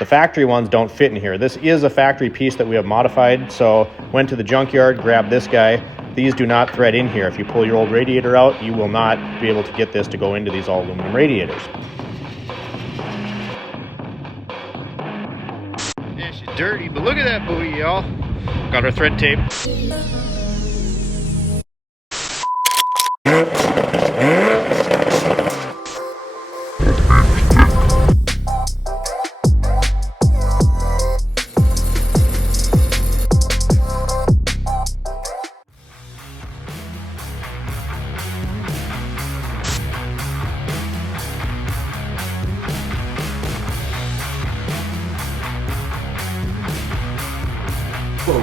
The factory ones don't fit in here. This is a factory piece that we have modified, so went to the junkyard, grabbed this guy. These do not thread in here. If you pull your old radiator out, you will not be able to get this to go into these all aluminum radiators. Yeah, she's dirty, but look at that booty, y'all. Got our thread tape. Whoa,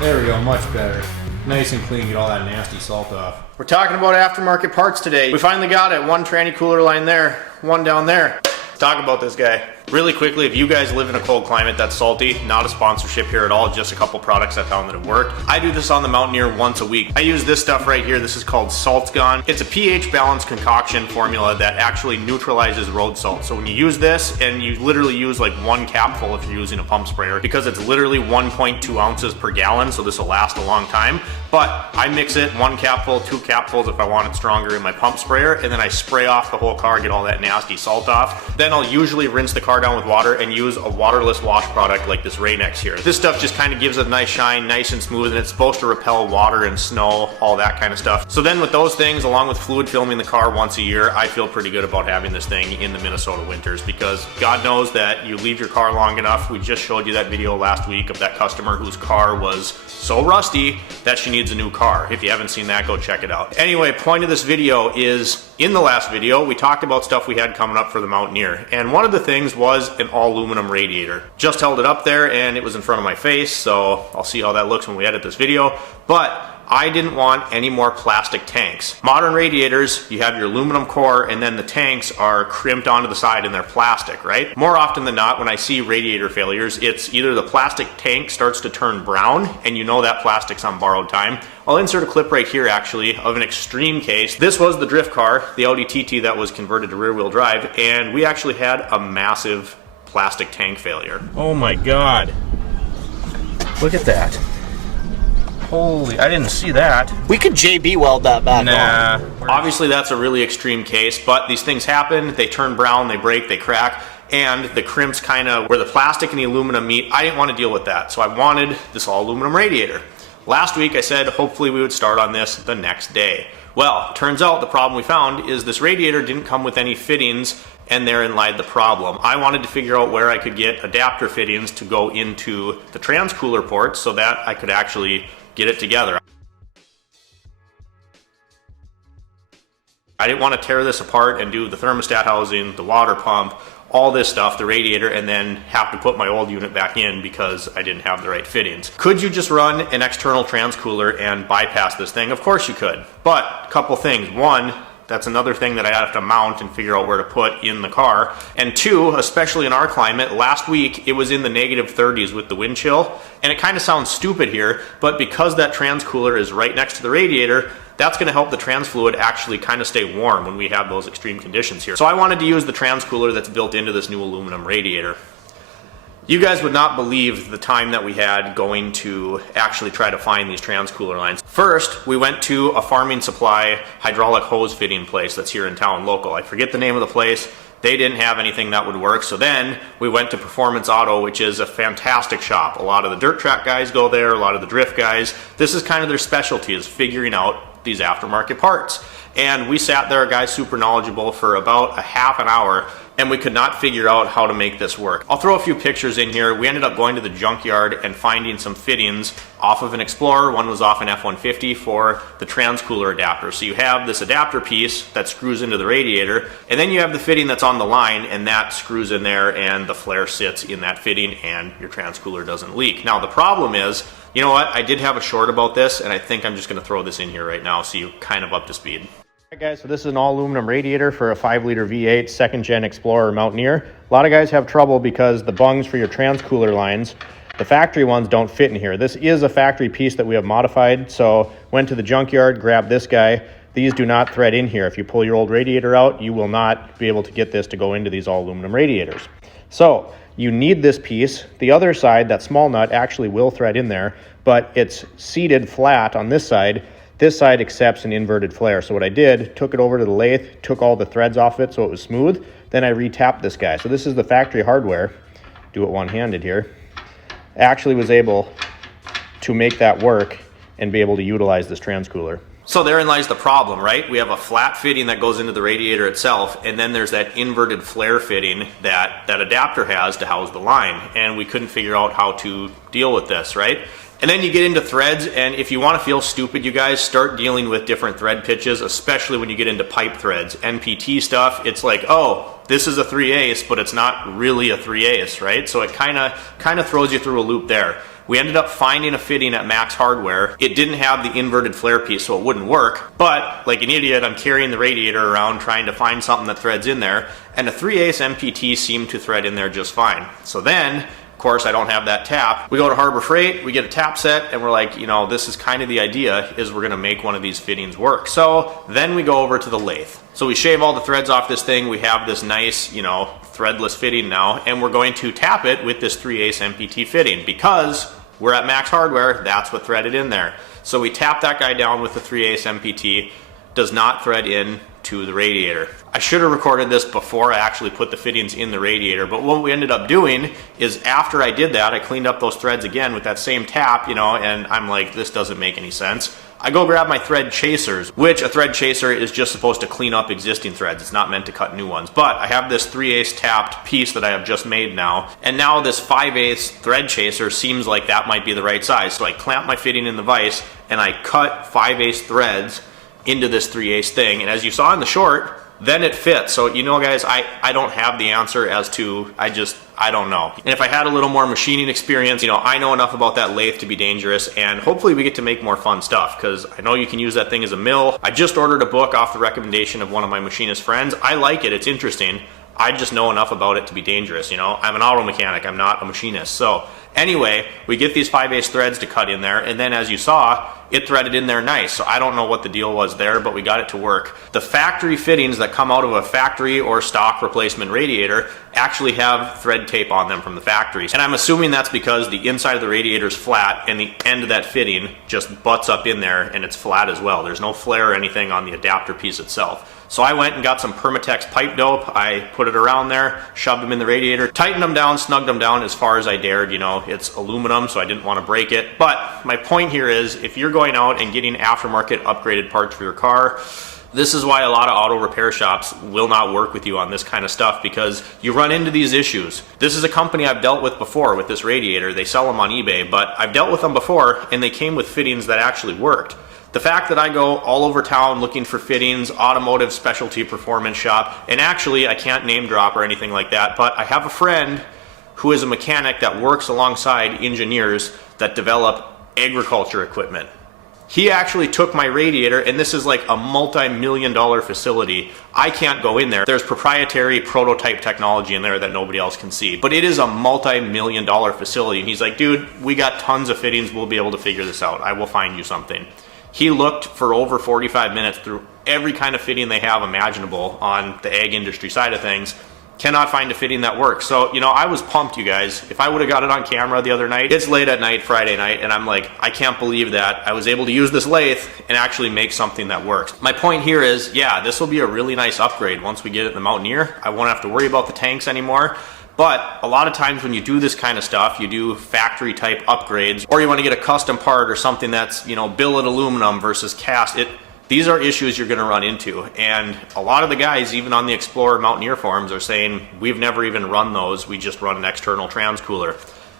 there we go, much better. Nice and clean, get all that nasty salt off. We're talking about aftermarket parts today. We finally got it. One tranny cooler line there, one down there. Let's talk about this guy. Really quickly, if you guys live in a cold climate that's salty, not a sponsorship here at all, just a couple products I found that have worked. I do this on the Mountaineer once a week. I use this stuff right here. This is called Salt Gone. It's a pH balanced concoction formula that actually neutralizes road salt. So when you use this, and you literally use like one capful if you're using a pump sprayer, because it's literally 1.2 ounces per gallon, so this will last a long time. But I mix it, one capful, two capfuls if I want it stronger in my pump sprayer, and then I spray off the whole car, get all that nasty salt off. Then I'll usually rinse the car down with water and use a waterless wash product like this Rain-X here. This stuff just kind of gives it a nice shine, nice and smooth, and it's supposed to repel water and snow, all that kind of stuff. So then with those things, along with fluid filming the car once a year, I feel pretty good about having this thing in the Minnesota winters, because God knows that you leave your car long enough. We just showed you that video last week of that customer whose car was so rusty that she needs a new car. If you haven't seen that, go check it out. Anyway, point of this video is, in the last video, we talked about stuff we had coming up for the Mountaineer, and one of the things was an all aluminum radiator. Just held it up there and it was in front of my face, so I'll see how that looks when we edit this video, but I didn't want any more plastic tanks. Modern radiators, you have your aluminum core and then the tanks are crimped onto the side and they're plastic, right? More often than not, when I see radiator failures, it's either the plastic tank starts to turn brown and you know that plastic's on borrowed time. I'll insert a clip right here actually of an extreme case. This was the drift car, the Audi TT that was converted to rear wheel drive, and we actually had a massive plastic tank failure. Oh my God. Look at that. Holy, I didn't see that. We could JB weld that back on. Obviously that's a really extreme case, but these things happen, they turn brown, they break, they crack, and the crimps kind of where the plastic and the aluminum meet. I didn't want to deal with that, so I wanted this all aluminum radiator. Last week I said hopefully we would start on this the next day. Well, turns out the problem we found is this radiator didn't come with any fittings, and therein lied the problem. I wanted to figure out where I could get adapter fittings to go into the transcooler ports so that I could actually get it together. I didn't want to tear this apart and do the thermostat housing, the water pump, all this stuff, the radiator, and then have to put my old unit back in because I didn't have the right fittings. Could you just run an external transcooler and bypass this thing? Of course you could, but a couple things. One, that's another thing that I have to mount and figure out where to put in the car. And two, especially in our climate, last week it was in the -30s with the wind chill. And it kind of sounds stupid here, but because that transcooler is right next to the radiator, that's gonna help the trans fluid actually kind of stay warm when we have those extreme conditions here. So I wanted to use the transcooler that's built into this new aluminum radiator. You guys would not believe the time that we had going to actually try to find these transcooler lines. First, we went to a Farming Supply hydraulic hose fitting place that's here in town, local. I forget the name of the place. They didn't have anything that would work. So then we went to Performance Auto, which is a fantastic shop. A lot of the dirt track guys go there, a lot of the drift guys. This is kind of their specialty, is figuring out these aftermarket parts. And we sat there, a guy super knowledgeable, for about a half an hour, and we could not figure out how to make this work. I'll throw a few pictures in here. We ended up going to the junkyard and finding some fittings off of an Explorer. One was off an F-150 for the transcooler adapter. So you have this adapter piece that screws into the radiator, and then you have the fitting that's on the line, and that screws in there, and the flare sits in that fitting, and your transcooler doesn't leak. Now the problem is, you know what, I did have a short about this, and I think I'm just gonna throw this in here right now so you're kind of up to speed. Alright guys, so this is an all aluminum radiator for a 5-liter V8 2nd gen Explorer Mountaineer. A lot of guys have trouble because the bungs for your transcooler lines, the factory ones, don't fit in here. This is a factory piece that we have modified, so went to the junkyard, grabbed this guy. These do not thread in here. If you pull your old radiator out, you will not be able to get this to go into these all aluminum radiators. So you need this piece. The other side, that small nut, actually will thread in there, but it's seated flat on this side. This side accepts an inverted flare. So what I did, took it over to the lathe, took all the threads off it so it was smooth. Then I retapped this guy. So this is the factory hardware. Do it one-handed here. Actually was able to make that work and be able to utilize this transcooler. So therein lies the problem, right? We have a flat fitting that goes into the radiator itself, and then there's that inverted flare fitting that that adapter has to house the line, and we couldn't figure out how to deal with this, right? And then you get into threads, and if you want to feel stupid, you guys, start dealing with different thread pitches, especially when you get into pipe threads. NPT stuff, it's like, oh, this is a 3/8, but it's not really a 3/8, right? So it kind of throws you through a loop there. We ended up finding a fitting at Max Hardware. It didn't have the inverted flare piece, so it wouldn't work. But like an idiot, I'm carrying the radiator around trying to find something that threads in there, and a 3/8 MPT seemed to thread in there just fine. So then, of course, I don't have that tap. We go to Harbor Freight, we get a tap set, and we're like, you know, this is kind of the idea, is we're gonna make one of these fittings work. So then we go over to the lathe. So we shave all the threads off this thing. We have this nice, you know, threadless fitting now, and we're going to tap it with this 3/8 MPT fitting because we're at Max Hardware, that's what threaded in there. So we tap that guy down with the 3/8 MPT, does not thread in to the radiator. I should have recorded this before I actually put the fittings in the radiator, but what we ended up doing is after I did that, I cleaned up those threads again with that same tap, you know, and I'm like, this doesn't make any sense. I go grab my thread chasers, which a thread chaser is just supposed to clean up existing threads. It's not meant to cut new ones. But I have this 3/8 tapped piece that I have just made now, and now this 5/8 thread chaser seems like that might be the right size. So I clamp my fitting in the vise, and I cut 5/8 threads into this 3/8 thing, and as you saw in the short, then it fits. So, you know, guys, I don't have the answer as to, I don't know. And if I had a little more machining experience, you know, I know enough about that lathe to be dangerous, and hopefully we get to make more fun stuff, because I know you can use that thing as a mill. I just ordered a book off the recommendation of one of my machinist friends. I like it, it's interesting. I just know enough about it to be dangerous, you know? I'm an auto mechanic, I'm not a machinist. So anyway, we get these 5/8 threads to cut in there, and then as you saw, it threaded in there nice. So I don't know what the deal was there, but we got it to work. The factory fittings that come out of a factory or stock replacement radiator actually have thread tape on them from the factory. And I'm assuming that's because the inside of the radiator is flat and the end of that fitting just butts up in there and it's flat as well. There's no flare or anything on the adapter piece itself. So I went and got some Permatex pipe dope. I put it around there, shoved them in the radiator, tightened them down, snugged them down as far as I dared. You know, it's aluminum, so I didn't want to break it. But my point here is, if you're going out and getting aftermarket upgraded parts for your car, this is why a lot of auto repair shops will not work with you on this kind of stuff, because you run into these issues. This is a company I've dealt with before with this radiator. They sell them on eBay, but I've dealt with them before and they came with fittings that actually worked. The fact that I go all over town looking for fittings, automotive specialty performance shop, and actually I can't name drop or anything like that, but I have a friend who is a mechanic that works alongside engineers that develop agriculture equipment. He actually took my radiator, and this is like a multi-million-dollar facility. I can't go in there. There's proprietary prototype technology in there that nobody else can see. But it is a multi-million-dollar facility. And he's like, dude, we got tons of fittings. We'll be able to figure this out. I will find you something. He looked for over 45 minutes through every kind of fitting they have imaginable on the ag industry side of things. Cannot find a fitting that works. So, you know, I was pumped, you guys. If I would have got it on camera the other night, it's late at night, Friday night, and I'm like, I can't believe that I was able to use this lathe and actually make something that works. My point here is, yeah, this will be a really nice upgrade once we get it in the Mountaineer. I won't have to worry about the tanks anymore. But a lot of times when you do this kind of stuff, you do factory type upgrades, or you want to get a custom part or something that's, you know, billet aluminum versus cast. These are issues you're going to run into, and a lot of the guys, even on the Explorer Mountaineer forums, are saying, we've never even run those, we just run an external transcooler.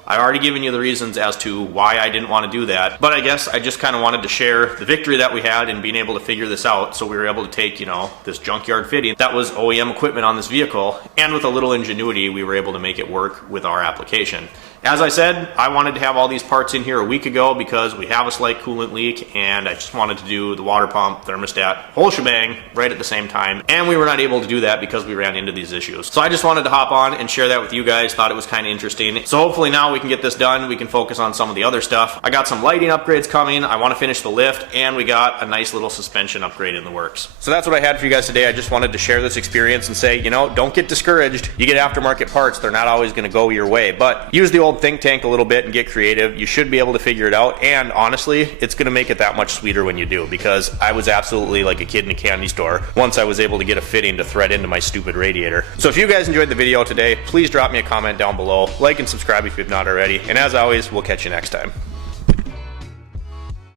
I already given you the reasons as to why I didn't want to do that, but I guess I just kind of wanted to share the victory that we had in being able to figure this out, so we were able to take, you know, this junkyard fitting that was OEM equipment on this vehicle, and with a little ingenuity, we were able to make it work with our application. As I said, I wanted to have all these parts in here a week ago because we have a slight coolant leak, and I just wanted to do the water pump, thermostat, whole shebang right at the same time, and we were not able to do that because we ran into these issues. So I just wanted to hop on and share that with you guys. Thought it was kind of interesting. So hopefully now we we can get this done, we can focus on some of the other stuff. I got some lighting upgrades coming. I want to finish the lift, and we got a nice little suspension upgrade in the works. So that's what I had for you guys today. I just wanted to share this experience and say, you know, don't get discouraged. You get aftermarket parts, they're not always going to go your way, but use the old think tank a little bit and get creative. You should be able to figure it out, and honestly, it's going to make it that much sweeter when you do, because I was absolutely like a kid in a candy store once I was able to get a fitting to thread into my stupid radiator. So if you guys enjoyed the video today, please drop me a comment down below, like and subscribe if you've not already, and as always, we'll catch you next time.